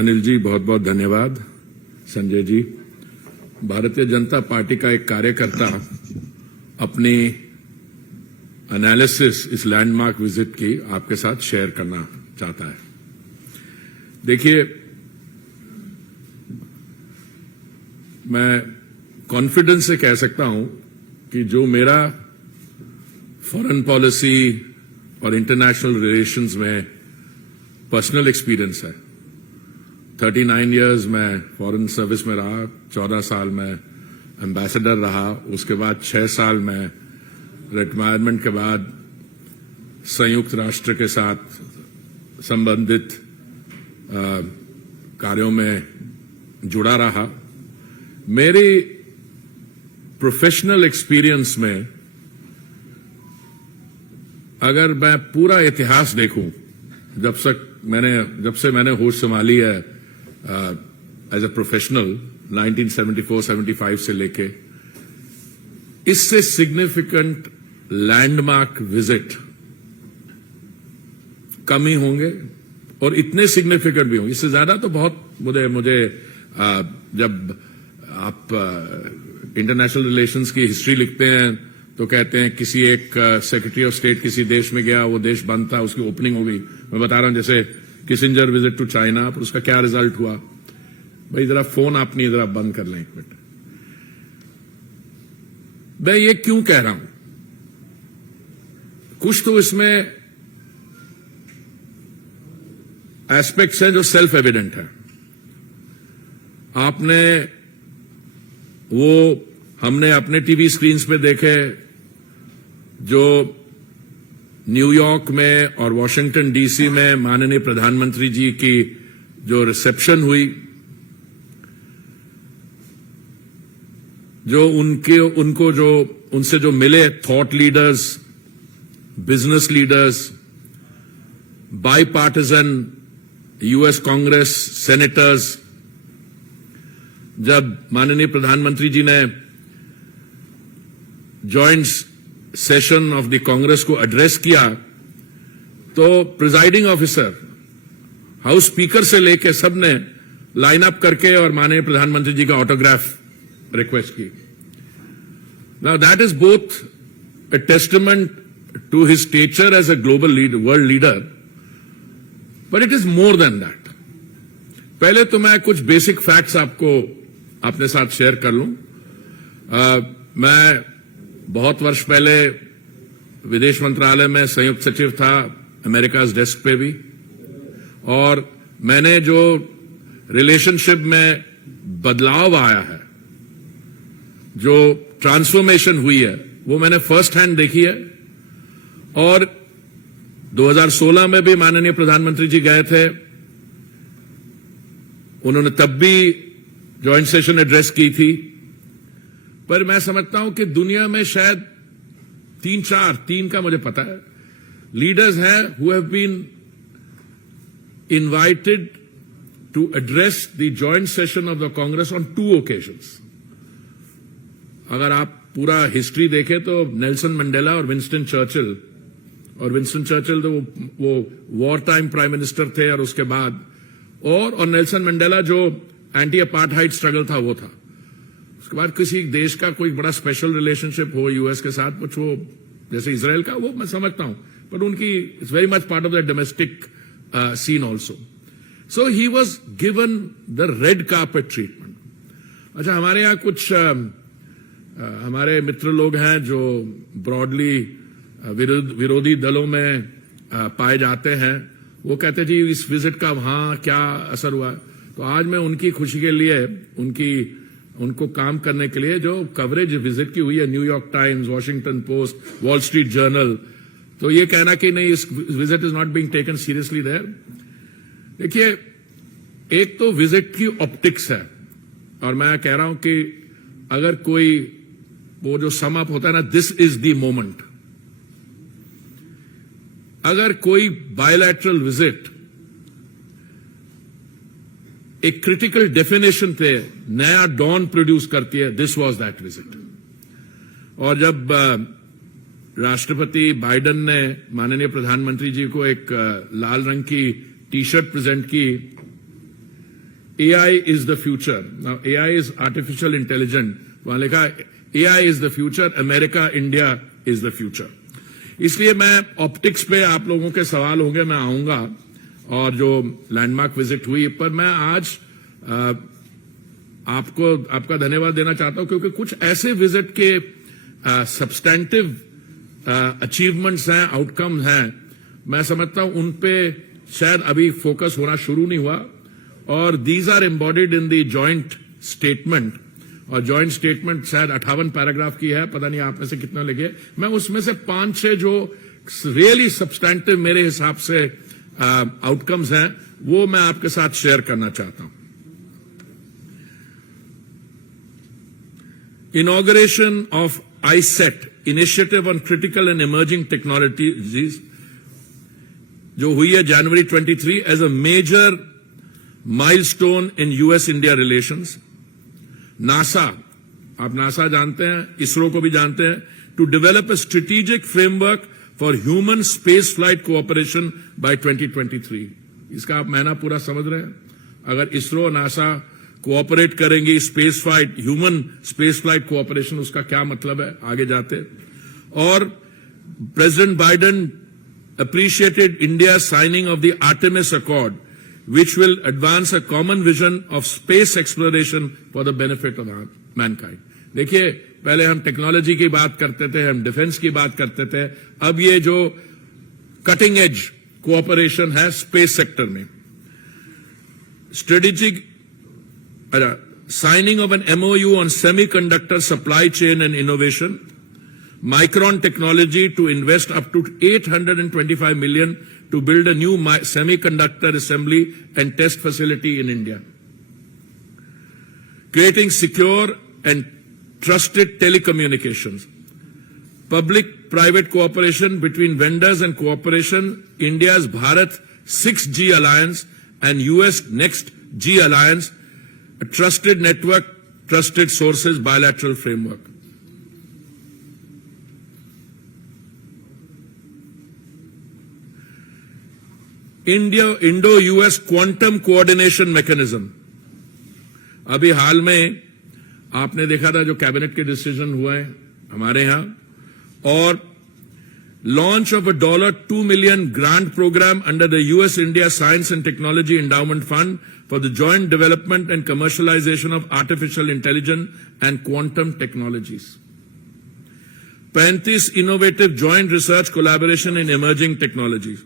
अनिल जी, बहुत बहुत धन्यवाद। संजय जी, भारतीय जनता पार्टी का एक कार्यकर्ता अपनी एनालिसिस इस लैंडमार्क विजिट की आपके साथ शेयर करना चाहता है। देखिए, मैं कॉन्फिडेंस से कह सकता हूं कि जो मेरा फॉरेन पॉलिसी और इंटरनेशनल रिलेशंस में पर्सनल एक्सपीरियंस है। 39 इयर्स मैं फॉरेन सर्विस में रहा, 14 साल मैं एम्बेसडर रहा, उसके बाद 6 साल मैं रिटायरमेंट के बाद संयुक्त राष्ट्र के साथ संबंधित कार्यों में जुड़ा रहा। मेरी प्रोफेशनल एक्सपीरियंस में अगर मैं पूरा इतिहास देखूं, जब से मैंने होश संभाली है एज अ प्रोफेशनल 1974-75 से लेके, इससे सिग्निफिकेंट लैंडमार्क विजिट कम ही होंगे और इतने सिग्निफिकेंट भी होंगे। इससे ज्यादा तो बहुत मुझे जब आप इंटरनेशनल रिलेशंस की हिस्ट्री लिखते हैं तो कहते हैं किसी एक सेक्रेटरी ऑफ स्टेट किसी देश में गया, वो देश बंद था, उसकी ओपनिंग हो गई। मैं बता रहा हूं जैसे किसिंजर विजिट टू चाइना, पर उसका क्या रिजल्ट हुआ? भाई जरा फोन आपने जरा बंद कर लें एक मिनट। मैं ये क्यों कह रहा हूं? कुछ तो इसमें एस्पेक्ट्स हैं जो सेल्फ एविडेंट है। हमने अपने टीवी स्क्रीन्स पे देखे जो न्यूयॉर्क में और वॉशिंगटन डीसी में माननीय प्रधानमंत्री जी की जो रिसेप्शन हुई, जो उनसे जो मिले thought leaders, business leaders, bipartisan US Congress senators, जब माननीय प्रधानमंत्री जी ने joint session of the Congress को एड्रेस किया, तो प्रिजाइडिंग ऑफिसर, हाउस स्पीकर से लेकर सबने लाइन अप करके और माननीय प्रधानमंत्री जी का ऑटोग्राफ रिक्वेस्ट की। Now that is both a testament to his stature as a global world leader, but it is more than that. पहले तो मैं कुछ बेसिक फैक्ट्स आपको अपने साथ शेयर कर लूं। मैं बहुत वर्ष पहले विदेश मंत्रालय में संयुक्त सचिव था, अमेरिकाज डेस्क पे भी, और मैंने जो रिलेशनशिप में बदलाव आया है, जो ट्रांसफॉर्मेशन हुई है, वो मैंने फर्स्ट हैंड देखी है। और 2016 में भी माननीय प्रधानमंत्री जी गए थे, उन्होंने तब भी जॉइंट सेशन एड्रेस की थी। पर मैं समझता हूं कि दुनिया में शायद 3 का मुझे पता है लीडर्स हैं who have been invited to address the joint session of the Congress on 2 occasions. अगर आप पूरा हिस्ट्री देखें तो नेल्सन मंडेला और विंस्टन चर्चिल, तो वो वॉर टाइम प्राइम मिनिस्टर थे, और उसके बाद और नेल्सन मंडेला जो एंटी अपार्थाइड स्ट्रगल था वो था। उसके बाद किसी देश का कोई बड़ा स्पेशल रिलेशनशिप हो यूएस के साथ, कुछ वो जैसे इजराइल का, वो मैं समझता हूं, बट उनकी it's very much part of the domestic scene also. So he was given the red carpet treatment. अच्छा, हमारे यहां कुछ हमारे मित्र लोग हैं जो ब्रॉडली विरोधी दलों में पाए जाते हैं, वो कहते जी इस विजिट का वहां क्या असर हुआ। तो आज मैं उनकी खुशी के लिए, उनको काम करने के लिए जो कवरेज विजिट की हुई है, New York Times, Washington Post, Wall Street Journal, तो ये कहना कि नहीं इस visit is not being taken seriously there. देखिए, एक तो विजिट की ऑप्टिक्स है, और मैं कह रहा हूं कि अगर कोई वो जो सम अप होता है ना, दिस इज द मोमेंट, अगर कोई बायलैटरल विजिट एक क्रिटिकल डेफिनेशन पे नया डॉन प्रोड्यूस करती है, दिस वाज दैट विजिट। और जब राष्ट्रपति बाइडेन ने माननीय प्रधानमंत्री जी को एक लाल रंग की टी शर्ट प्रेजेंट की, AI is the future. Now, AI is artificial intelligence. वहां लिखा AI is the future, America, India is the future. इसलिए मैं ऑप्टिक्स पे आप लोगों के सवाल होंगे, मैं आऊंगा, और जो लैंडमार्क विजिट हुई पर मैं आज आपका धन्यवाद देना चाहता हूं, क्योंकि कुछ ऐसे विजिट के सब्सटैंटिव अचीवमेंट्स हैं, आउटकम्स हैं, मैं समझता हूं उन पे शायद अभी फोकस होना शुरू नहीं हुआ, और these are embodied in the joint statement, और जॉइंट स्टेटमेंट शायद 58 पैराग्राफ की है, पता नहीं आप में से कितना लगे। मैं उसमें से 5-6 जो रियली सब्सटैंटिव मेरे हिसाब से आउटकम्स हैं वो मैं आपके साथ शेयर करना चाहता हूं। Inauguration of iCET initiative on critical and emerging technologies जो हुई है January 23 as a major milestone in US India relations. NASA, आप नासा जानते हैं, इसरो को भी जानते हैं, to develop a strategic framework for human space flight cooperation by 2023। इसका आप मायना पूरा समझ रहे हैं? अगर इसरो नासा कोऑपरेट करेंगी space flight, human space flight cooperation, उसका क्या मतलब है आगे जाते। और president Biden appreciated India's signing of the Artemis Accord, which will advance a common vision of space exploration for the benefit of mankind. देखिए, पहले हम टेक्नोलॉजी की बात करते थे, हम डिफेंस की बात करते थे, अब ये जो कटिंग एज कोऑपरेशन है स्पेस सेक्टर में। Strategic signing of an MOU on semiconductor supply chain and innovation, Micron Technology to invest up to $825 million to build a new semiconductor assembly and test facility in India. Creating secure and trusted telecommunications. Public-private cooperation between vendors and cooperation, India's Bharat 6G Alliance and US Next G Alliance, a trusted network, trusted sources, bilateral framework. Indo-US quantum coordination mechanism. अभी हाल में आपने देखा था जो cabinet के decision हुए हैं हमारे यहां, और launch of a $2 million grant programme under the US India science and technology endowment fund for the joint development and commercialisation of artificial intelligence and quantum technologies. 35 innovative joint research collaboration in emerging technologies.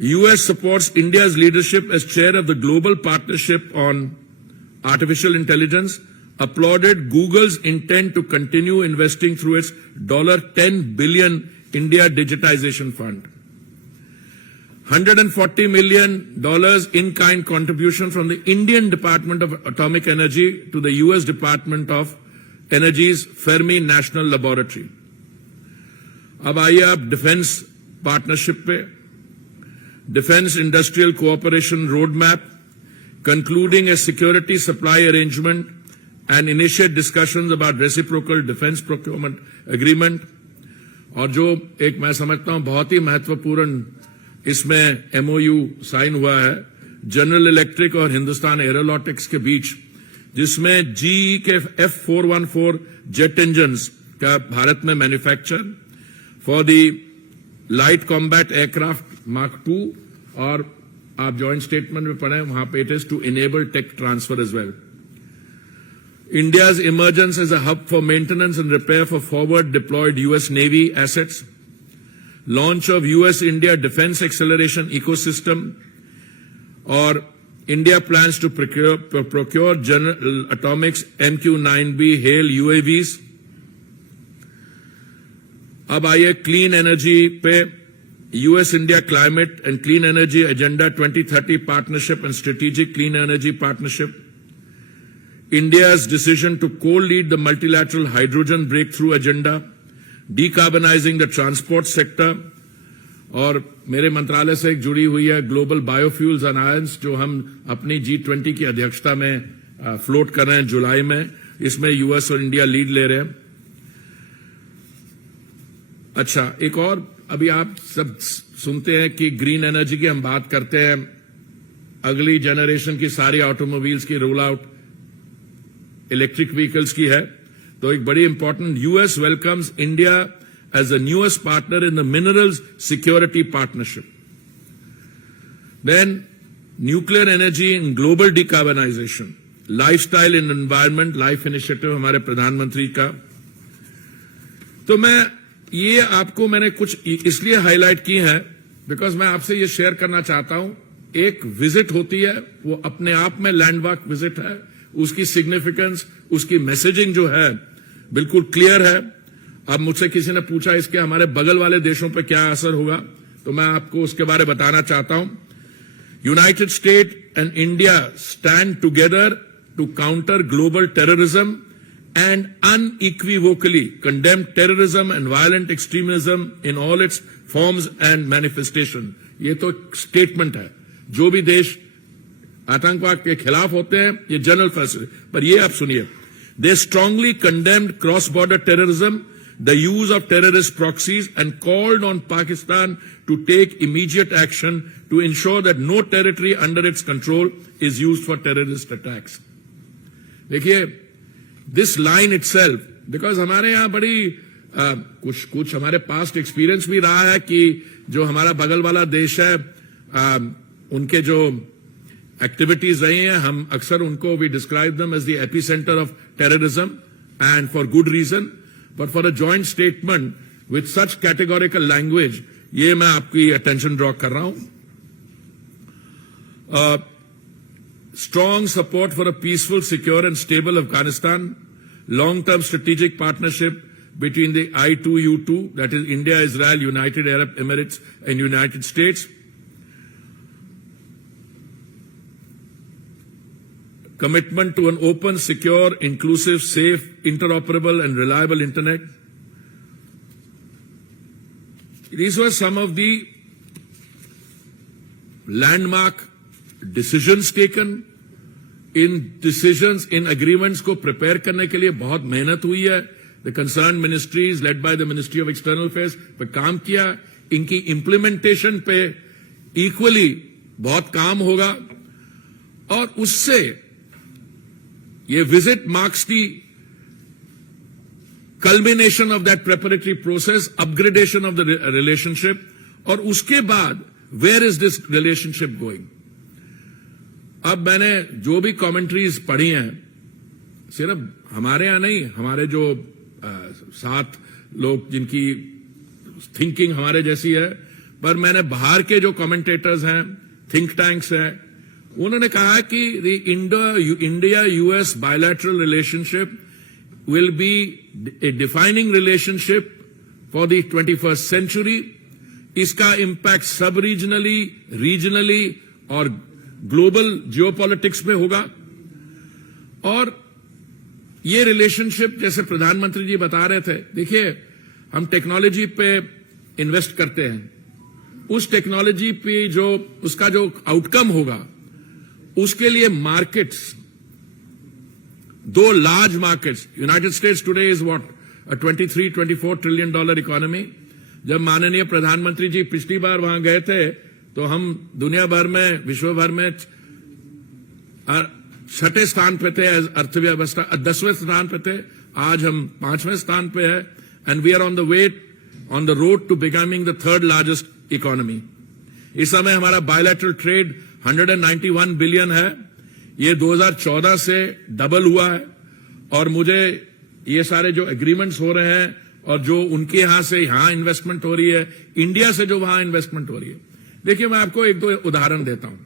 US supports India's leadership as chair of the Global Partnership on Artificial Intelligence, applauded Google's intent to continue investing through its $10 billion India Digitization Fund. $140 million in-kind contribution from the Indian Department of Atomic Energy to the US Department of Energy's Fermi National Laboratory. अब आइए आप defence partnership पे। Defense Industrial Cooperation Roadmap, concluding a security supply arrangement and initiate discussions about reciprocal defense procurement agreement, और जो एक मैं समझता हूं बहुत ही महत्वपूर्ण इसमें MOU साइन हुआ है जनरल इलेक्ट्रिक और हिंदुस्तान एरोनॉटिक्स के बीच, जिसमें GE के F414 जेट इंजन्स का भारत में manufacture for the light combat aircraft Mark II, और आप जॉइंट स्टेटमेंट में पढ़े वहां पे it is to enable tech transfer as well. India's emergence as a hub for maintenance and repair for forward deployed US Navy assets, launch of US-India Defense Acceleration Ecosystem, or India plans to procure General Atomics MQ-9B HALE UAVs. अब आइए clean energy पे। US-India Climate and Clean Energy Agenda 2030 Partnership and Strategic Clean Energy Partnership. India's decision to co-lead the multilateral hydrogen breakthrough agenda, decarbonizing the transport sector, और मेरे मंत्रालय से एक जुड़ी हुई है ग्लोबल बायोफ्यूल्स अलायंस जो हम अपनी G20 की अध्यक्षता में फ्लोट कर रहे हैं जुलाई में। इसमें यूएस और इंडिया लीड ले रहे हैं। अच्छा, एक और, अभी आप सब सुनते हैं कि ग्रीन एनर्जी की हम बात करते हैं, अगली जनरेशन की सारी ऑटोमोबाइल्स की रोल आउट इलेक्ट्रिक व्हीकल्स की है। तो एक बड़ी important, US welcomes India as the newest partner in the minerals security partnership. Then nuclear energy in global decarbonisation, lifestyle in environment life initiative हमारे प्रधानमंत्री का। तो मैंने कुछ इसलिए हाईलाइट की है बिकॉज मैं आपसे ये शेयर करना चाहता हूं। एक विजिट होती है, वो अपने आप में लैंडमार्क विजिट है, उसकी सिग्निफिकेंस, उसकी मैसेजिंग जो है बिल्कुल क्लियर है। अब मुझसे किसी ने पूछा इसके हमारे बगल वाले देशों पर क्या असर होगा, तो मैं आपको उसके बारे में बताना चाहता हूं। United state and India stand together to counter global terrorism and unequivocally condemn terrorism and violent extremism in all its forms and manifestation। ये तो स्टेटमेंट है। जो भी देश आतंकवाद के खिलाफ होते हैं, ये जनरल फैसले, पर ये आप सुनिए। They strongly condemned cross-border terrorism, the use of terrorist proxies, and called on Pakistan to take immediate action to ensure that no territory under its control is used for terrorist attacks। देखिए, this line itself, because हमारे यहां बड़ी कुछ हमारे past experience भी रहा है कि जो हमारा बगल वाला देश है, उनके जो एक्टिविटीज रही हैं, हम अक्सर उनको we describe them as the epicentre of terrorism and for good reason. But for a joint statement with such categorical language, ये मैं आपकी अटेंशन ड्रॉ कर रहा हूं। Strong support for a peaceful, secure and stable Afghanistan, long-term strategic partnership between the I2U2, that is India, Israel, United Arab Emirates and United States, commitment to an open, secure, inclusive, safe, interoperable and reliable internet. These were some of the landmark decisions taken. In decisions, in agreements को prepare करने के लिए बहुत मेहनत हुई है। The concern ministries led by the ministry of external affairs पे काम किया। इनकी इंप्लीमेंटेशन पे इक्वली बहुत काम होगा, और उससे ये visit marks the culmination of that preparatory process, upgradation of the relationship, और उसके बाद where is this relationship going. अब मैंने जो भी कमेंट्रीज पढ़ी हैं, सिर्फ हमारे यहां नहीं, हमारे जो 7 लोग जिनकी थिंकिंग हमारे जैसी है, पर मैंने बाहर के जो कमेंटेटर्स हैं, थिंक टैंक्स हैं, उन्होंने कहा कि the India US bilateral relationship will be a defining relationship for the 21st century. इसका इंपैक्ट सब रीजनली, रीजनली और ग्लोबल जियोपॉलिटिक्स में होगा। और ये रिलेशनशिप, जैसे प्रधानमंत्री जी बता रहे थे, देखिए हम टेक्नोलॉजी पे इन्वेस्ट करते हैं, उस टेक्नोलॉजी पे जो उसका जो आउटकम होगा, उसके लिए markets, 2 large markets. United states today is what, a $23-24 trillion economy. जब माननीय प्रधानमंत्री जी पिछली बार वहां गए थे, तो हम दुनिया भर में, विश्व भर में 6ठे स्थान पे थे अर्थव्यवस्था, 10वें स्थान पे थे। आज हम 5वें स्थान पे है, and we are on the road to becoming the 3rd largest economy. इस समय हमारा बायलैटरल ट्रेड 191 बिलियन है। ये 2014 से डबल हुआ है। और मुझे ये सारे जो एग्रीमेंट्स हो रहे हैं, और जो उनके यहां से यहां इन्वेस्टमेंट हो रही है, इंडिया से जो वहां इन्वेस्टमेंट हो रही है, देखिए मैं आपको 1-2 उदाहरण देता हूं।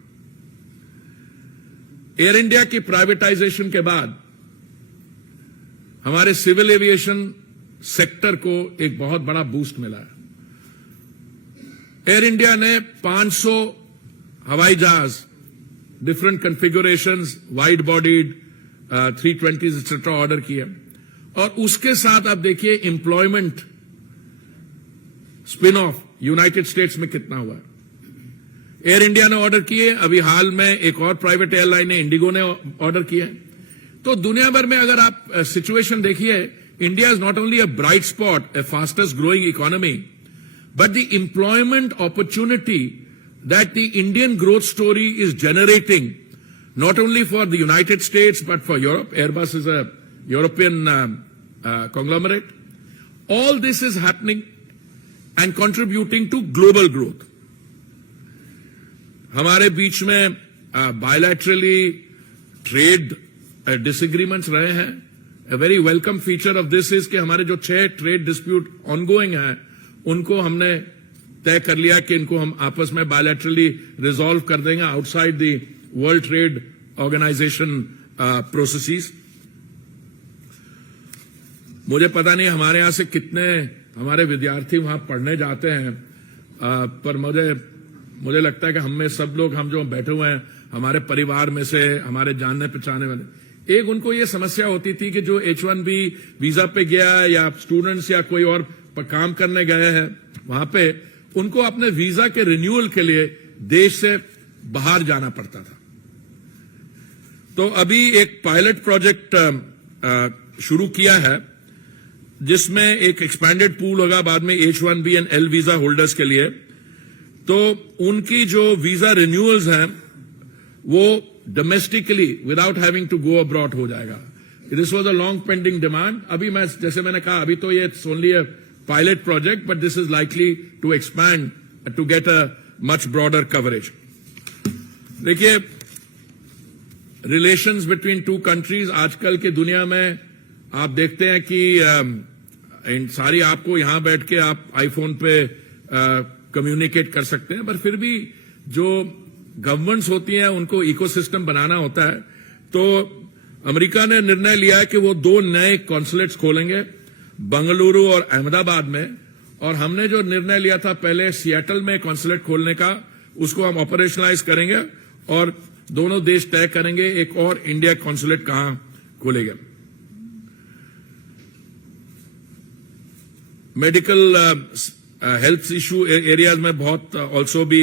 एयर इंडिया की प्राइवेटाइजेशन के बाद हमारे सिविल एविएशन सेक्टर को एक बहुत बड़ा बूस्ट मिला है। एयर इंडिया ने 500 हवाई जहाज, different configurations, wide bodied 320s etcetera order किए। और उसके साथ आप देखिए employment spin off United states में कितना हुआ है। एयर इंडिया ने ऑर्डर किए, अभी हाल में एक और प्राइवेट एयरलाइन है, इंडिगो ने ऑर्डर किए। तो दुनिया भर में अगर आप सिचुएशन देखिए, India is not only a bright spot, A fastest growing economy, but the employment opportunity that the Indian growth story is generating not only for the United States but for Europe. Airbus is a European conglomerate. All this is happening and contributing to global growth. हमारे बीच में bilaterally trade disagreements रहे हैं. A very welcome feature of this is कि हमारे जो 6 trade dispute ongoing हैं, उनको हमने तय कर लिया कि इनको हम आपस में bilaterally resolve कर देंगे outside the World Trade Organization processes. मुझे पता नहीं हमारे यहाँ से कितने हमारे विद्यार्थी वहां पढ़ने जाते हैं, पर मुझे लगता है कि हम में सब लोग, हम जो बैठे हुए हैं, हमारे परिवार में से, हमारे जानने पहचाने वाले, एक उनको ये समस्या होती थी कि जो H1B वीजा पे गया या स्टूडेंट्स या कोई और काम करने गए हैं वहां पे, उनको अपने वीजा के रिन्यूअल के लिए देश से बाहर जाना पड़ता था. तो अभी एक पायलट प्रोजेक्ट शुरू किया है जिसमें एक एक्सपैंडेड पूल होगा बाद में H1B and L visa holders के लिए. तो उनकी जो वीजा रिन्यूअल्स हैं वो domestically without having to go abroad हो जाएगा. This was a long pending demand. अभी जैसे मैंने कहा, अभी तो ये it's only a pilot project, but this is likely to expand to get a much broader coverage. देखिए, रिलेशंस बिटवीन टू कंट्रीज आजकल की दुनिया में आप देखते हैं कि सारी आपको यहां बैठ के आप आईफोन पे कम्युनिकेट कर सकते हैं, पर फिर भी जो गवर्नमेंट्स होती हैं उनको इकोसिस्टम बनाना होता है. तो अमेरिका ने निर्णय लिया है कि वो 2 नए कॉन्सुलेट्स खोलेंगे, बंगलुरु और अहमदाबाद में. और हमने जो निर्णय लिया था पहले सियाटल में कॉन्सुलेट खोलने का, उसको हम ऑपरेशनलाइज करेंगे और दोनों देश तय करेंगे एक और इंडिया कॉन्सुलेट कहां खोलेगा. मेडिकल हेल्थ इशू एरियाज में बहुत ऑल्सो भी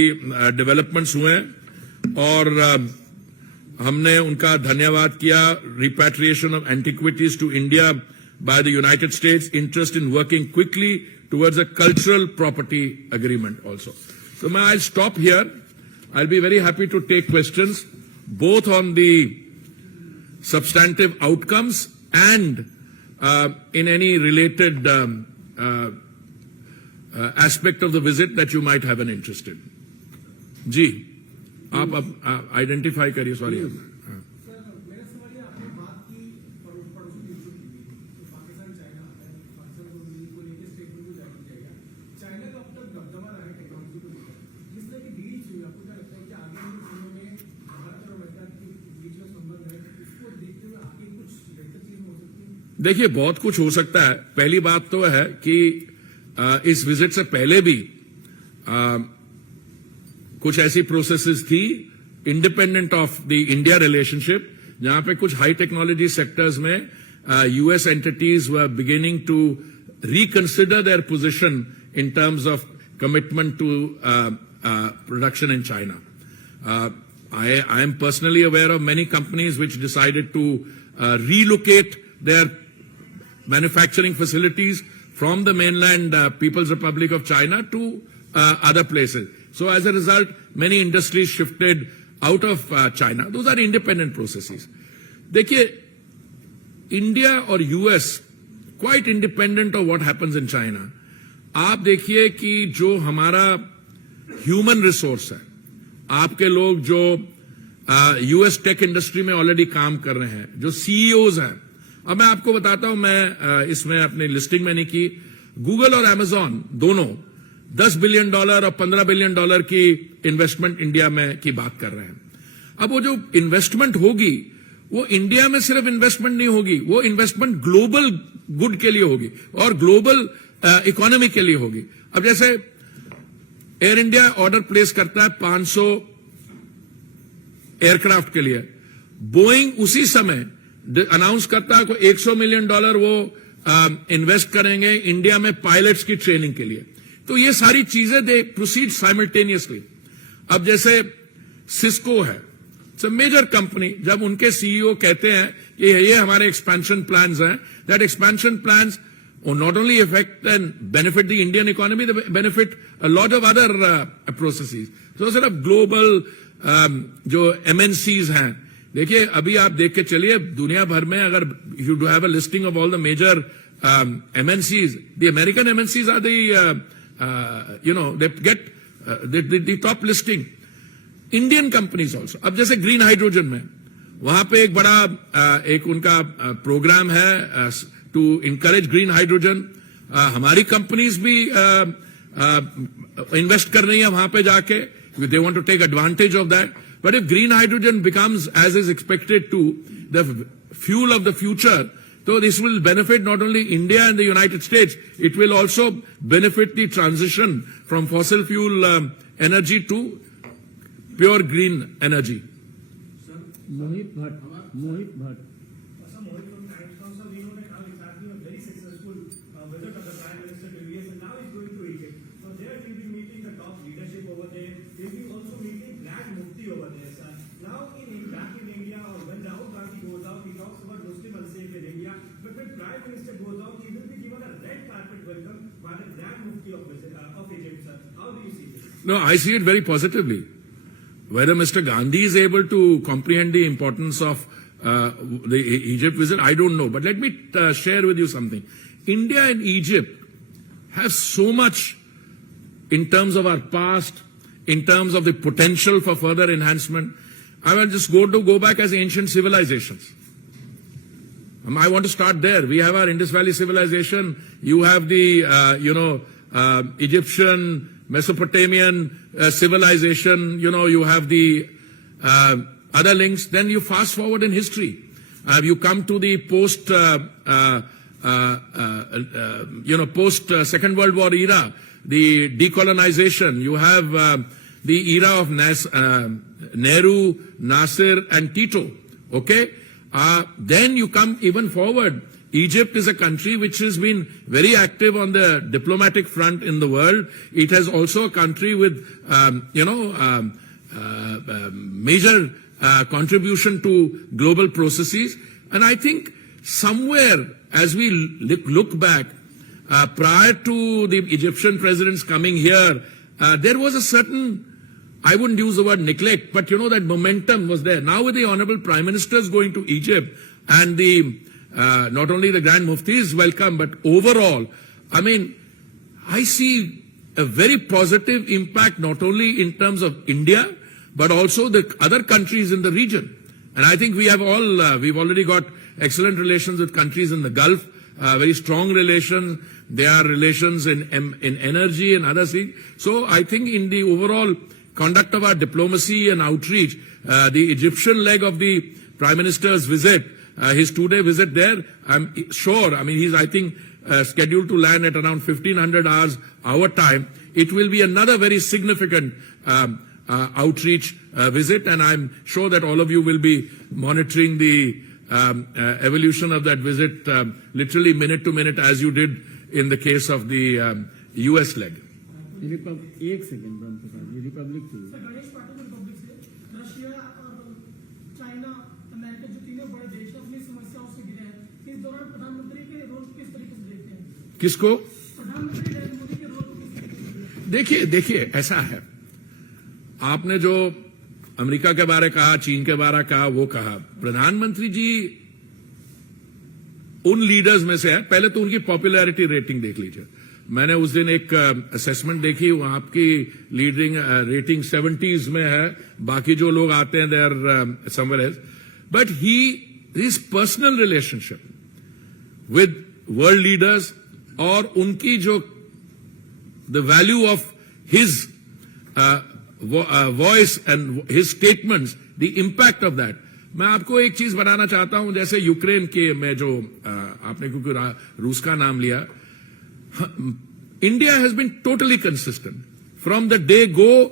डेवलपमेंट्स हुए हैं और हमने उनका धन्यवाद किया. Repatriation of antiquities to India by the United States, interest in working quickly towards a cultural property agreement also. So I'll stop here. I'll be very happy to take questions both on the substantive outcomes and in any related aspect of the visit that you might have an interest in. जी, आप अब identify करिए. Sorry. देखिए, बहुत कुछ हो सकता है. पहली बात तो है कि इस विजिट से पहले भी कुछ ऐसी प्रोसेसेस थी independent of the India relationship, जहां पे कुछ हाई टेक्नोलॉजी सेक्टर्स में US entities were beginning to reconsider their position in terms of commitment to production in China. I am personally aware of many companies which decided to relocate their manufacturing facilities from the mainland People's Republic of China to other places. So as a result, many industries shifted out of China. Those are independent processes. देखिए, India और US quite independent of what happens in China. आप देखिए कि जो हमारा human resource है, आपके लोग जो यूएस टेक इंडस्ट्री में ऑलरेडी काम कर रहे हैं, जो सीईओज हैं. अब मैं आपको बताता हूं, मैं इसमें अपनी लिस्टिंग में नहीं की, गूगल और अमेजॉन दोनों $10 बिलियन और $15 बिलियन की इन्वेस्टमेंट इंडिया में की बात कर रहे हैं. अब वो जो इन्वेस्टमेंट होगी वो इंडिया में सिर्फ इन्वेस्टमेंट नहीं होगी, वो इन्वेस्टमेंट ग्लोबल गुड के लिए होगी और ग्लोबल इकोनॉमी के लिए होगी. अब जैसे एयर इंडिया ऑर्डर प्लेस करता है 500 एयरक्राफ्ट के लिए, बोइंग उसी समय अनाउंस करता है कि $100 मिलियन वो इन्वेस्ट करेंगे इंडिया में पायलट्स की ट्रेनिंग के लिए. तो ये सारी चीजें दे प्रोसीड साइमल्टेनियसली. अब जैसे सिस्को है, इट्स अ मेजर कंपनी, जब उनके सीईओ कहते हैं कि ये हमारे एक्सपेंशन प्लान्स हैं, that expansion plans will not only affect and benefit the Indian economy, they benefit a lot of other processes. तो सिर्फ ग्लोबल जो MNCs हैं, देखिए अभी आप देख के चलिए दुनिया भर में अगर you do have a listing of all the major MNCs, the American MNCs are the they get the top listing. Indian companies also. अब जैसे ग्रीन हाइड्रोजन में वहां पे एक बड़ा एक उनका प्रोग्राम है टू इनकरेज ग्रीन हाइड्रोजन. हमारी कंपनीज भी इन्वेस्ट कर रही है वहां पे जाके. They want to take advantage of that. But if green hydrogen becomes, as is expected to, the fuel of the future, so this will benefit not only India and the United States, it will also benefit the transition from fossil fuel energy to pure green energy. Sir, Mohit Bhatt. Sir, Mohit from Times Council, we know that now it's having a very successful visit of the Prime Minister to US, and now he's going to Egypt. So there he'll be meeting the top leadership over there. He'll be also meeting Grand Mufti over there, sir. Now back in India, or when Rahul Gandhi goes out, he talks about Muslim unsafe in India. But when Prime Minister goes out, he will be given a red carpet welcome by the Grand Mufti of Egypt, sir. How do you see this? No, I see it very positively. Whether Mr. Gandhi is able to comprehend the importance of the Egypt visit, I don't know. But let me share with you something. India and Egypt have so much in terms of our past, in terms of the potential for further enhancement. I will just go back as ancient civilizations. I want to start there. We have our Indus Valley civilization. You have the, Egyptian, Mesopotamian civilization. You have the other links. Then you fast forward in history. You come to the post Second World War era, the decolonization. You have the era of Nehru, Nasser, and Tito. Okay? Then you come even forward. Egypt is a country which has been very active on the diplomatic front in the world. It has also a country with, major contribution to global processes. And I think somewhere, as we look back, prior to the Egyptian presidents coming here, there was a certain, I wouldn't use the word neglect, but that momentum was there. Now with the Honorable Prime Ministers going to Egypt and the not only the Grand Mufti is welcome, but overall, I see a very positive impact not only in terms of India, but also the other countries in the region. And I think we have we've already got excellent relations with countries in the Gulf, very strong relations. There are relations in energy and other things. So I think in the overall conduct of our diplomacy and outreach, the Egyptian leg of the Prime Minister's visit, his 2-day visit there, I'm sure, he's, I think, scheduled to land at around 1500 hours our time. It will be another very significant outreach visit, and I'm sure that all of you will be monitoring the evolution of that visit literally minute to minute, as you did in the case of the US leg. एक second Republic sir, Ganesh Patil Republic से Russia और China, America जो तीनों बड़े देश हैं अपनी समस्याओं से घिरे हैं. इस दौरान प्रधानमंत्री के रोल किस तरीके से देखते हैं? किसको? प्रधानमंत्री नरेंद्र मोदी के रोल को किस तरीके से देखते हैं? देखिए ऐसा है, आपने जो अमेरिका के बारे कहा, चीन के बारे कहा, वो कहा. प्रधानमंत्री जी उन लीडर्स में से है. पहले तो उनकी पॉपुलैरिटी रेटिंग देख लीजिए. मैंने उस दिन एक असेसमेंट देखी, वहां आपकी लीडिंग रेटिंग 70s में है. बाकी जो लोग आते हैं they are somewhere else. But his personal relationship with world leaders और उनकी जो the value of his voice and his statements, the impact of that. मैं आपको एक चीज बताना चाहता हूं. जैसे यूक्रेन के में जो आपने क्योंकि रूस का नाम लिया, India has been totally consistent. From the day go,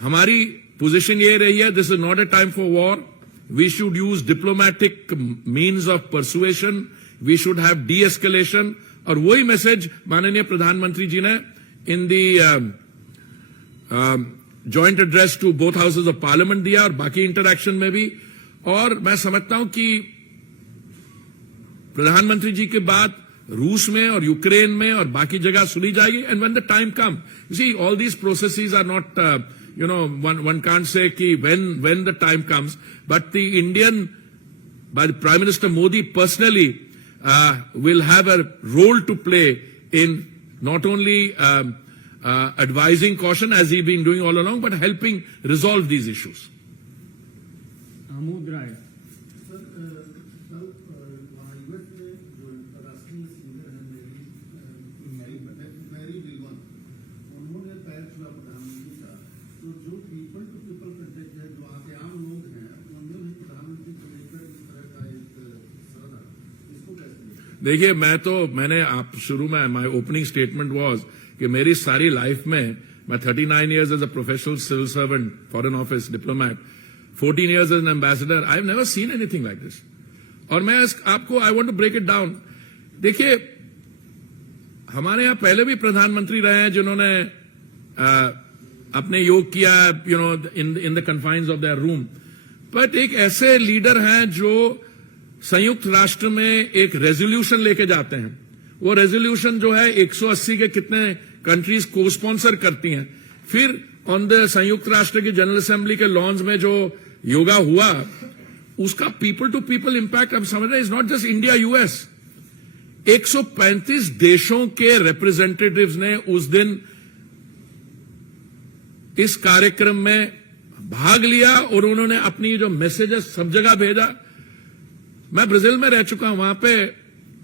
हमारी position ये रही है, this is not a time for war. We should use diplomatic means of persuasion. We should have de-escalation. और वही मैसेज माननीय प्रधानमंत्री जी ने in the joint address to both houses of parliament दिया, और बाकी interaction में भी. और मैं समझता हूं कि प्रधानमंत्री जी के बाद रूस में और यूक्रेन में और बाकी जगह सुनी जाएगी. And when the time come, you see all these processes are not one can't say ki when the time comes, but the Indian, by the Prime Minister Modi personally, will have a role to play in not only advising caution as he's been doing all along, but helping resolve these issues. Amod Rai. Sir कल वहाँ US में जो राष्ट्रीय singer है Mary विलवन, उन्होंने पैर छुआ प्रधानमंत्री का। तो जो पीपल टू पीपल कंटेक्ट है, जो वहाँ के आम लोग हैं, उन्होंने भी प्रधानमंत्री को लेकर इस तरह का एक सराहा, इसको कैसे? देखिए, मैंने आप शुरू में माय ओपनिंग स्टेटमेंट वाज कि मेरी सारी लाइफ में मैं 39 years as a professional civil servant, foreign office diplomat, 14 years as an ambassador, I've never seen anything like this. और मैं आपको I want to break it down. देखिए, हमारे यहाँ पहले भी प्रधानमंत्री रहे हैं जिन्होंने अपने योग किया, in the confines of their room. But एक ऐसे लीडर हैं जो संयुक्त राष्ट्र में एक रेजोल्यूशन लेके जाते हैं। वो रेजोल्यूशन जो है 180 के कितने कंट्रीज को स्पॉन्सर करती हैं। फिर ऑन द संयुक्त राष्ट्र की जनरल असेंबली के लॉन्स में जो योगा हुआ, उसका पीपल टू पीपल इंपैक्ट अब समझ रहे हैं, is not just India US. 135 देशों के रिप्रेजेंटेटिव्स ने उस दिन इस कार्यक्रम में भाग लिया और उन्होंने अपनी जो मैसेजेस सब जगह भेजा। मैं ब्राजील में रह चुका हूं, वहां पे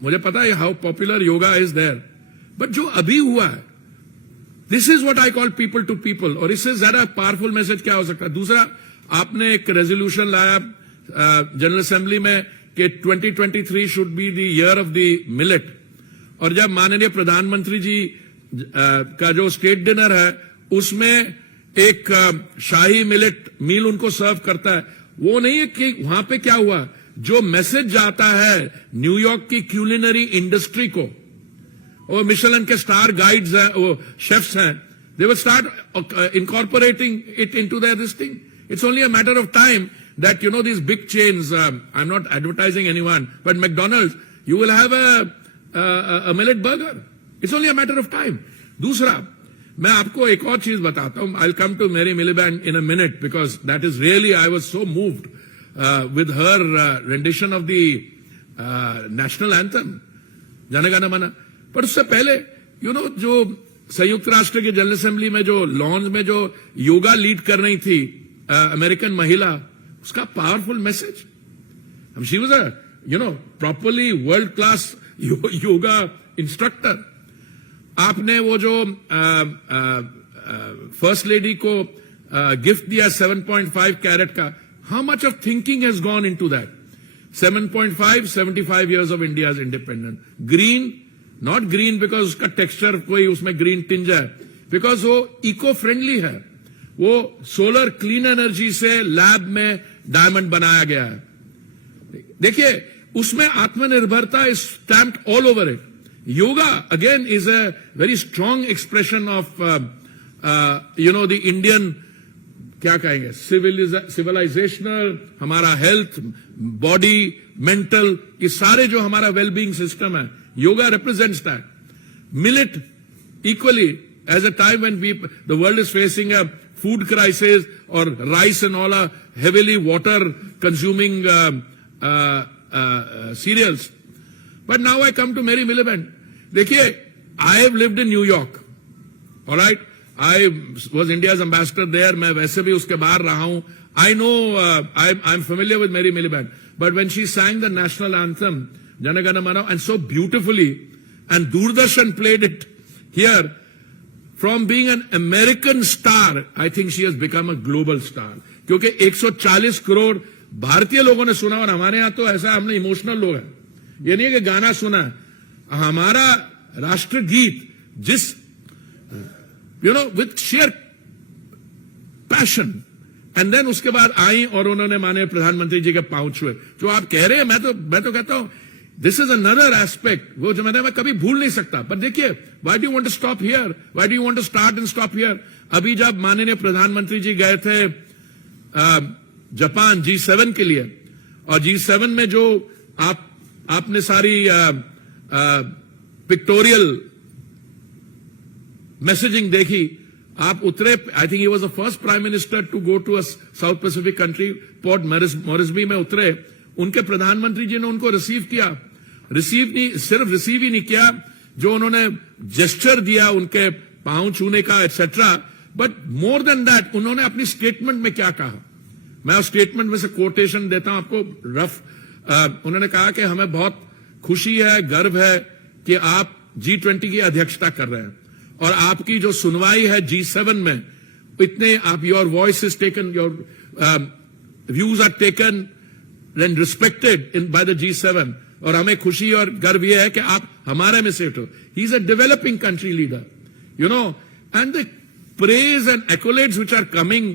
मुझे पता है how popular yoga is there, but जो अभी हुआ है, this is what I call people to people. और इससे ज्यादा पावरफुल मैसेज क्या हो सकता है? दूसरा, आपने एक रेजोल्यूशन लाया जनरल असेंबली में कि 2023 should be the year of the millet, और जब माननीय प्रधानमंत्री जी का जो स्टेट डिनर है उसमें एक शाही मिलेट मील उनको सर्व करता है, वो नहीं है कि वहां पे क्या हुआ, जो मैसेज जाता है न्यूयॉर्क की क्यूलिनरी इंडस्ट्री को, और मिशेलन के स्टार गाइड्स हैं, वो शेफ्स हैं, they will start incorporating it into their this thing. It's only a matter of time that, these big chains, I'm not advertising anyone, but McDonald's, you will have a millet burger. It's only a matter of time. दूसरा, मैं आपको एक और चीज बताता हूं. I'll come to Mary Miliband in a minute because that is really, I was so moved with her rendition of the national anthem, Jana Gana Mana. पर उससे पहले, जो संयुक्त राष्ट्र की जनरल असेंबली में जो लॉन्स में जो योगा लीड कर रही थी अमेरिकन महिला, उसका powerful message, she was a properly world class yoga instructor. आपने वो जो फर्स्ट लेडी को गिफ्ट दिया 7.5 कैरेट का, how much of thinking has gone into that? 7.5, 75 years of India's independence. Green, not green because उसका texture कोई उसमें green tinge है, बिकॉज वो इको फ्रेंडली है. वो सोलर क्लीन एनर्जी से लैब में डायमंड बनाया गया है. देखिए, उसमें आत्मनिर्भरता is stamped all over it. Yoga again is a very strong expression of the Indian, क्या कहेंगे, सिविलाइजेशनल, हमारा हेल्थ, बॉडी, मेंटल, ये सारे जो हमारा वेलबींग सिस्टम है, yoga represents that. Millet, equally, as a time when the world is facing a food crisis, or rice and all are heavily water consuming cereals. But now I come to Mary Miliband. देखिए, I have lived in New York. All right? I was India's ambassador there. मैं वैसे भी उसके बाहर रहा हूं. I know, I'm familiar with Mary Miliband. But when she sang the national anthem, Jana Gana Mana, and so beautifully, and Doordarshan played it here, from being an American star, I think she has become a global star. क्योंकि 140 करोड़ भारतीय लोगों ने सुना, और हमारे यहाँ तो ऐसा, हमने इमोशनल लोग हैं. ये नहीं है कि गाना सुना, हमारा राष्ट्रगीत जिस with sheer passion, and then उसके बाद आई और उन्होंने माने प्रधानमंत्री जी के पांव छुए. जो आप कह रहे हैं, मैं तो कहता हूं, दिस इज अनदर एस्पेक्ट, वो जो मैं कभी भूल नहीं सकता. पर देखिए, why do you want to stop here? Why do you want to start and stop here? अभी जब माननीय प्रधानमंत्री जी गए थे जापान G7 के लिए, और G7 में जो आपने सारी पिक्टोरियल मैसेजिंग देखी, आप उतरे, I think he was the first prime minister to go to a South Pacific country, Port Moresby में उतरे, उनके प्रधानमंत्री जी ने उनको रिसीव किया, सिर्फ रिसीव ही नहीं किया, जो उन्होंने जेस्चर दिया उनके पांव छूने का etcetera, but more than that उन्होंने अपनी स्टेटमेंट में क्या कहा, मैं उस स्टेटमेंट में से कोटेशन देता हूं आपको रफ। उन्होंने कहा कि हमें बहुत खुशी है, गर्व है कि आप G20 की अध्यक्षता कर रहे हैं और आपकी जो सुनवाई है G7 में, इतने आप, your voice is taken, your views are taken and respected in by the G7, और हमें खुशी और गर्व यह है कि आप हमारे में से हो। He is a developing country leader, you know, and the praise and accolades which are coming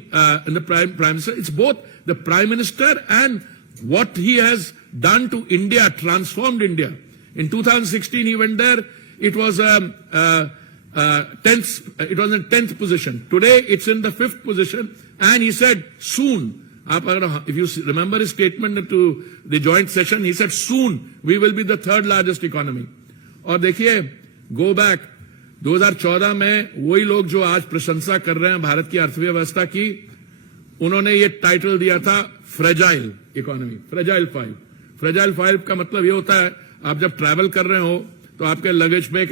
in the prime minister, it's both the prime minister and what he has done to India, transformed India. In 2016 he went there, it was in 10th position. Today it's in the 5th position, and he said soon, if you remember his statement to the joint session, he said soon we will be the 3rd largest economy. और देखिए, go back 2014 में वही लोग जो आज प्रशंसा कर रहे हैं भारत की अर्थव्यवस्था की, उन्होंने ये टाइटल दिया था फ्रेजाइल इकोनॉमी, फ्रेजाइल 5। फ्रेजाइल 5 का मतलब ये होता है, आप जब ट्रैवल कर रहे हो तो आपके लगेज पे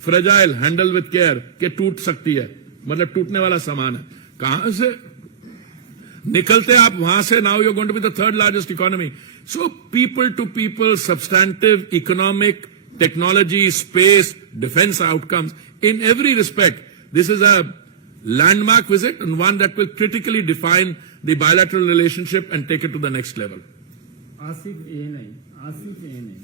फ्रेजाइल, हैंडल विद केयर, के टूट सकती है, मतलब टूटने वाला सामान है। कहां से निकलते आप वहां से, now you are going to be the 3rd largest economy. So people to people, substantive, economic, technology, space, defense outcomes, in every respect, this is a landmark visit and one that will critically define the bilateral relationship and take it to the next level. Asif ये नहीं, आसिफ ये नहीं।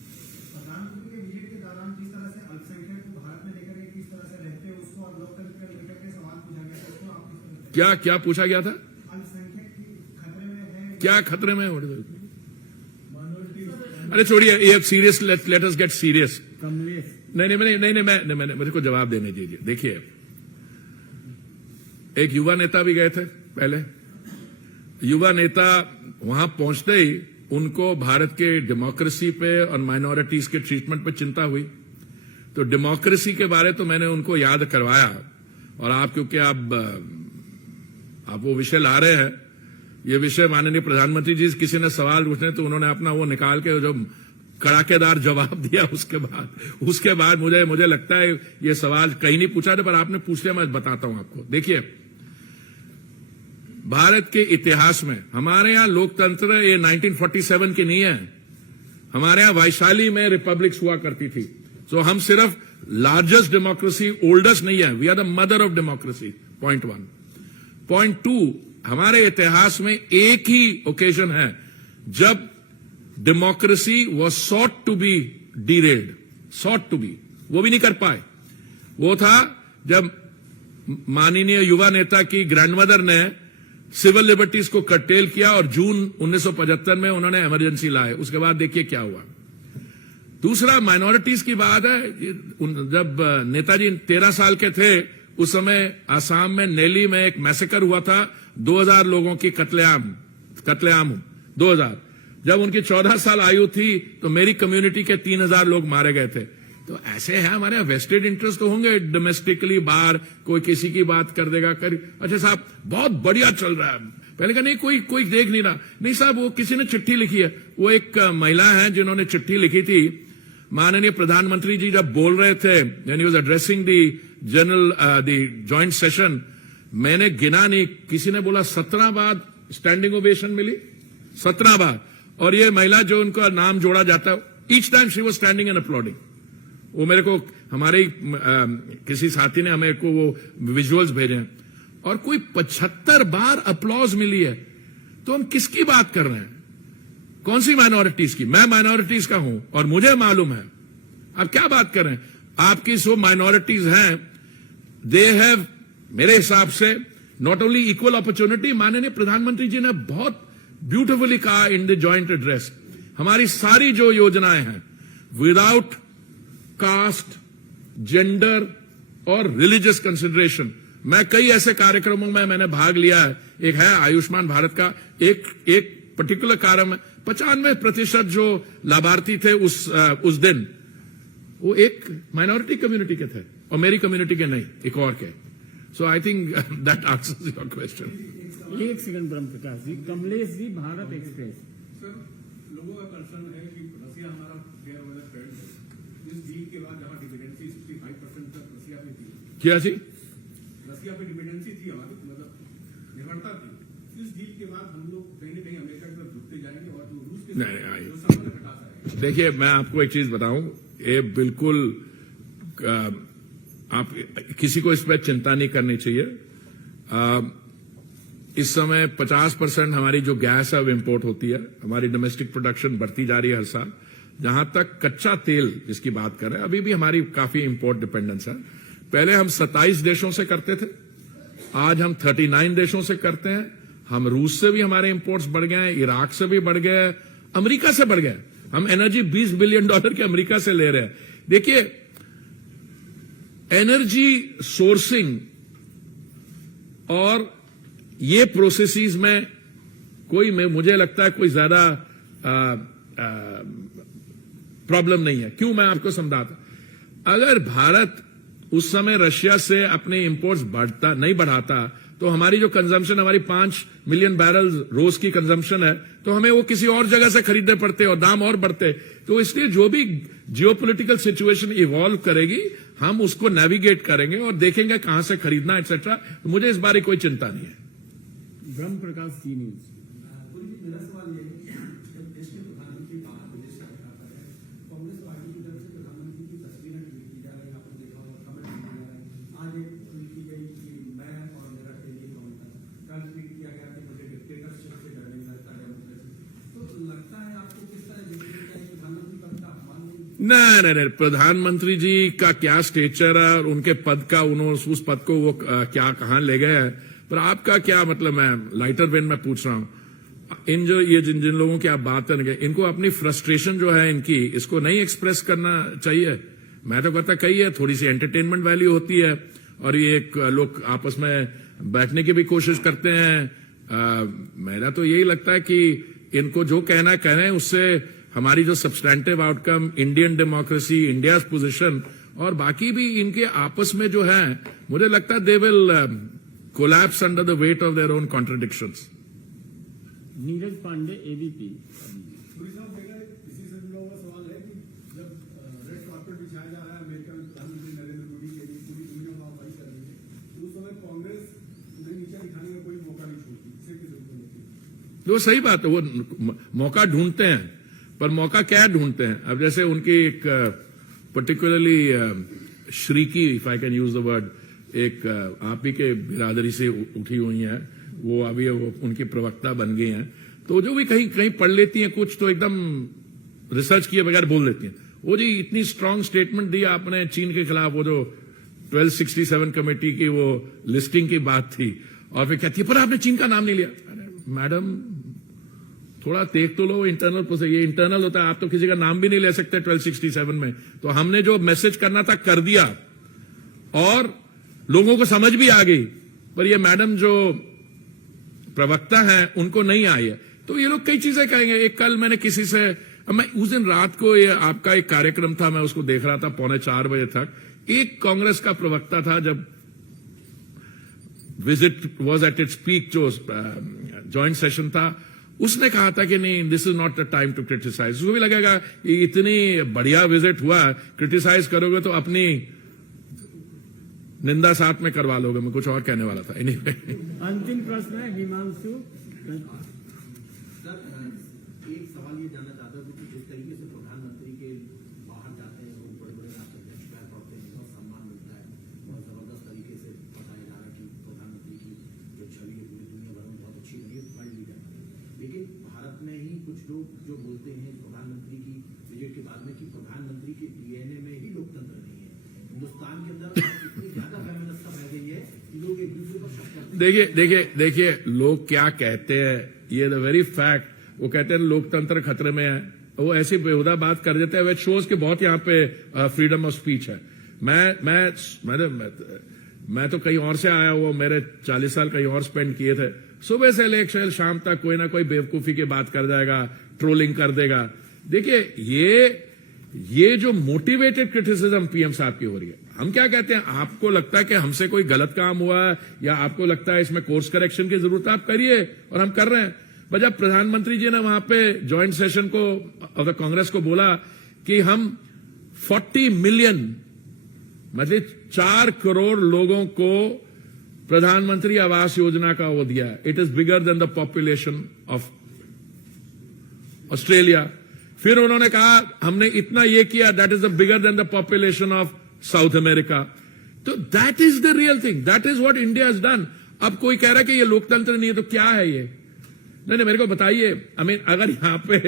प्रधानमंत्री के visit के दौरान जिस तरह से अल्पसंख्यक को भारत में लेकर के किस तरह से रहते हैं, उसको और लोकतंत्र को लेकर के सवाल पूछा गया था, उसको आप किस तरह से, क्या पूछा गया था? अल्पसंख्यक खतरे में है, क्या खतरे में? अरे छोड़िए, ये serious, let us get serious. Kamlesh नहीं, मैंने मुझे को जवाब देने दीजिए। देखिए, एक युवा नेता भी गए थे पहले, युवा नेता वहां पहुंचते ही उनको भारत के डेमोक्रेसी पे और माइनॉरिटीज के ट्रीटमेंट पे चिंता हुई, तो डेमोक्रेसी के बारे तो मैंने उनको याद करवाया, और आप क्योंकि आप वो विषय ला रहे हैं, ये विषय माननीय प्रधानमंत्री जी किसी ने सवाल पूछने तो उन्होंने अपना वो निकाल के जो कड़ाकेदार जवाब दिया, उसके बाद मुझे लगता है ये सवाल कहीं नहीं पूछा था, पर आपने पूछ लिया, मैं बताता हूं आपको। देखिए, भारत के इतिहास में हमारे यहां लोकतंत्र ये 1947 की नहीं है, हमारे यहां वैशाली में रिपब्लिक्स हुआ करती थी। सो हम सिर्फ लार्जेस्ट डेमोक्रेसी, ओल्डेस्ट नहीं है, we are the mother of democracy, point 1। Point 2, हमारे इतिहास में एक ही ओकेजन है जब democracy was sought to be derailed, sought to be, वो भी नहीं कर पाए। वो था जब माननीय युवा नेता की ग्रैंडमदर ने सिविल लिबर्टीज को कर्टेल किया और जून 1975 में उन्होंने इमरजेंसी लाए। उसके बाद देखिए क्या हुआ। दूसरा, माइनॉरिटीज की बात है, जब नेताजी 13 साल के थे उस समय आसाम में नेली में एक मैसेकर हुआ था, 2000 लोगों की कत्लेआम 2000। जब उनकी 14 साल आयु थी तो मेरी कम्युनिटी के 3000 लोग मारे गए थे। तो ऐसे है, हमारे वेस्टेड इंटरेस्ट तो होंगे डोमेस्टिकली, बाहर कोई किसी की बात कर देगा, अच्छा साहब बहुत बढ़िया चल रहा है, पहले कहा नहीं कोई देख नहीं रहा, नहीं साहब वो किसी ने चिट्ठी लिखी है। वो एक महिला है जिन्होंने चिट्ठी लिखी थी, माननीय प्रधानमंत्री जी जब बोल रहे थे, when he was addressing the joint session, मैंने गिना नहीं, किसी ने बोला 17 बार स्टैंडिंग ओवेशन मिली, 17 बार। और ये महिला जो उनका नाम जोड़ा जाता है, each time she was standing and uploading. वो मेरे को हमारे किसी साथी ने हमें को वो विजुअल्स भेजे हैं, और कोई 75 बार अपलॉज मिली है। तो हम किसकी बात कर रहे हैं? कौन सी माइनॉरिटीज की? मैं माइनॉरिटीज का हूं और मुझे मालूम है। आप क्या बात कर रहे हैं? आपकी जो माइनॉरिटीज हैं, दे हैव मेरे हिसाब से नॉट ओनली इक्वल अपॉर्चुनिटी, माननीय प्रधानमंत्री जी ने बहुत ब्यूटिफुली कहा इन द जॉइंट एड्रेस, हमारी सारी जो योजनाएं हैं विदाउट कास्ट, जेंडर और रिलीजियस कंसिडरेशन। मैं कई ऐसे कार्यक्रमों में मैंने भाग लिया है, एक है आयुष्मान भारत का, एक पर्टिकुलर कार्यक्रम में 95% जो लाभार्थी थे उस दिन वो एक माइनॉरिटी कम्युनिटी के थे और मेरी कम्युनिटी के नहीं, एक और के। So I think that answers your question. एक सेकंड ब्रह्म प्रकाश जी, कमलेश जी, भारत एक्सप्रेस। सर, लोगों का कंसर्न है कि रसिया हमारा फेयर वेदर फ्रेंड है। इस डील के बाद जहां डिपेंडेंसी 65% तक रसिया पे थी, क्या जी? रसिया पे डिपेंडेंसी थी हमारी, मतलब निर्भरता थी। इस डील के बाद हम लोग कहीं न कहीं अमेरिका की तरफ झुकते जाएंगे और जो रूस के नहीं। जो संबंध घटा जाएगा। देखिए, मैं आपको एक चीज बताऊं, ये बिल्कुल आप किसी को इस पर चिंता नहीं करनी चाहिए। इस समय 50% हमारी जो गैस है वो इंपोर्ट होती है, हमारी डोमेस्टिक प्रोडक्शन बढ़ती जा रही है हर साल। जहां तक कच्चा तेल जिसकी बात कर रहे हैं, अभी भी हमारी काफी इंपोर्ट डिपेंडेंस है। पहले हम 27 देशों से करते थे, आज हम 39 देशों से करते हैं। हम रूस से भी हमारे इंपोर्ट्स बढ़ गए हैं, इराक से भी बढ़ गए, अमेरिका से बढ़ गए। हम एनर्जी $20 बिलियन की अमेरिका से ले रहे हैं। देखिए, एनर्जी सोर्सिंग और ये प्रोसेसेस में मुझे लगता है कोई ज्यादा प्रॉब्लम नहीं है। क्यों, मैं आपको समझाता। अगर भारत उस समय रशिया से अपने इंपोर्ट्स नहीं बढ़ाता तो हमारी जो कंजम्पशन, हमारी 5 मिलियन बैरल रोज की कंजम्पशन है, तो हमें वो किसी और जगह से खरीदने पड़ते और दाम और बढ़ते। तो इसलिए जो भी जियोपॉलिटिकल सिचुएशन इवॉल्व करेगी, हम उसको नेविगेट करेंगे और देखेंगे कहां से खरीदना एक्सेट्रा। तो मुझे इस बारे कोई चिंता नहीं है। ब्रह्म प्रकाश सी न्यूज। पुरी जी, मेरा सवाल ये है कि जब देश के प्रधानमंत्री बाहर विदेश यात्रा पर है, कांग्रेस पार्टी की तरफ से प्रधानमंत्री की तस्वीरें ट्वीट की जा रही है, आपने देखा होगा, कमेंट किया जा रहा है। आज एक ट्वीट की गई कि मैं और मेरा टेलीकाउंटर, कल ट्वीट किया गया कि मुझे डिक्टेटरशिप से डर नहीं लगता, डेमोक्रेसी। तो लगता है आपको किस तरह प्रधानमंत्री पद का अपमान नहीं? नहीं, प्रधानमंत्री जी का क्या स्टेचर है और उनके पद का, उन्होंने उस पद को वो क्या कहां ले गए हैं, पर आपका क्या मतलब? मैं लाइटर वेन में पूछ रहा हूं। जिन लोगों की आप बात करेंगे, इनको अपनी फ्रस्ट्रेशन जो है इनकी, इसको नहीं एक्सप्रेस करना चाहिए। मैं तो कहता कही है, थोड़ी सी एंटरटेनमेंट वैल्यू होती है और ये लोग आपस में बैठने की भी कोशिश करते हैं। मेरा तो यही लगता है कि इनको जो कहना कह रहे हैं, उससे हमारी जो substantive outcome, Indian democracy, India position और बाकी भी इनके आपस में जो है, मुझे लगता है they will collapse under the weight of their own contradictions. Neeraj Pandey, ABP. Puri साहब, मेरा इसी से जुड़ा हुआ सवाल है कि जब रेड कार्पेट बिछाया जा रहा है अमेरिका में प्रधानमंत्री नरेंद्र मोदी के लिए, पूरी दुनिया वाहवाही कर रही है, तो उस समय कांग्रेस ने नीचे दिखाने का कोई मौका नहीं छोड़ती, इसे की जरूरत होती है। वो सही बात है, वो मौका ढूंढते हैं, पर मौका क्या ढूंढते हैं? अब जैसे उनकी एक पर्टिकुलरली श्री की, if I can use the word, एक आप ही के बिरादरी से उठी हुई हैं, वो अभी उनकी प्रवक्ता बन गई हैं। तो जो भी कहीं पढ़ लेती हैं कुछ, तो एकदम रिसर्च किए बगैर बोल देती हैं। वो जी इतनी स्ट्रांग स्टेटमेंट दी आपने चीन के खिलाफ, वो जो 1267 कमेटी की वो लिस्टिंग की बात थी, और फिर कहती है पर आपने चीन का नाम नहीं लिया। अरे मैडम, थोड़ा देख तो लो इंटरनल प्रोसेस, ये इंटरनल होता है, आप तो किसी का नाम भी नहीं ले सकते 1267 में। तो हमने जो मैसेज करना था कर दिया और लोगों को समझ भी आ गई, पर ये मैडम जो प्रवक्ता है उनको नहीं आई है। तो ये लोग कई चीजें कहेंगे। एक कल मैंने किसी से, मैं उस दिन रात को, ये आपका एक कार्यक्रम था, मैं उसको देख रहा था 3:45 बजे तक। एक कांग्रेस का प्रवक्ता था, जब visit was at its peak, जो ज्वाइंट सेशन था, उसने कहा था कि नहीं, this is not the time to criticise. उसको भी लगेगा कि इतनी बढ़िया विजिट हुआ, क्रिटिसाइज करोगे तो अपनी निंदा साथ में करवा लोगे। मैं कुछ और कहने वाला था। अंतिम प्रश्न है हिमांशु। सर, एक सवाल ये जानना चाहता हूँ कि जिस तरीके से प्रधानमंत्री के बाहर जाते हैं, वो बड़े-बड़े राष्ट्राध्यक्ष पैर पड़ते हैं, बहुत सम्मान मिलता है, बहुत जबरदस्त तरीके से बताया जा रहा है कि प्रधानमंत्री की जो छवि है पूरी दुनिया भर में बहुत अच्छी रही है, वर्ल्ड लीडर। लेकिन भारत में ही कुछ लोग जो बोलते हैं प्रधानमंत्री की विजिट के बाद में कि प्रधानमंत्री के डीएनए में ही लोकतंत्र नहीं है। हिंदुस्तान के अंदर इतनी ज्यादा फेमिनिज्म फैल गई है कि लोग एक दूसरे पर शक करते हैं। देखिए लोग क्या कहते हैं, ये द वेरी फैक्ट। वो कहते हैं लोकतंत्र खतरे में है, वो ऐसी बेहुदा बात कर देते हैं। वे शोज के बहुत यहाँ पे फ्रीडम ऑफ स्पीच है। मैं तो कहीं और से आया हुआ, मेरे 40 साल कहीं और स्पेंड किए थे। सुबह से लेकर शाम तक कोई ना कोई बेवकूफी की बात कर जाएगा, ट्रोलिंग कर देगा। देखिए ये जो मोटिवेटेड क्रिटिसिज्म पीएम साहब की हो रही है, हम क्या कहते हैं, आपको लगता है कि हमसे कोई गलत काम हुआ है या आपको लगता है इसमें कोर्स करेक्शन की जरूरत है, आप करिए, और हम कर रहे हैं। पर जब प्रधानमंत्री जी ने वहां पे ज्वाइंट सेशन को ऑफ द कांग्रेस को बोला कि हम 40 मिलियन मतलब 4 करोड़ लोगों को प्रधानमंत्री आवास योजना का वो दिया है, it is bigger than the population of Australia. फिर उन्होंने कहा हमने इतना ये किया, that is the bigger than the population of South America. तो that is the real thing, that is what India has done. अब कोई कह रहा है कि ये लोकतंत्र नहीं है, तो क्या है ये? नहीं, मेरे को बताइए। आई मीन, अगर यहां पे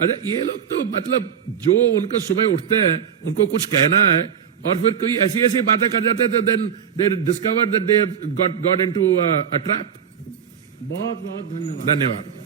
अरे ये लोग तो मतलब जो उनको सुबह उठते हैं उनको कुछ कहना है और फिर कोई ऐसी ऐसी बातें कर जाते हैं, तो then they discover that they got into a trap. बहुत बहुत धन्यवाद। धन्यवाद।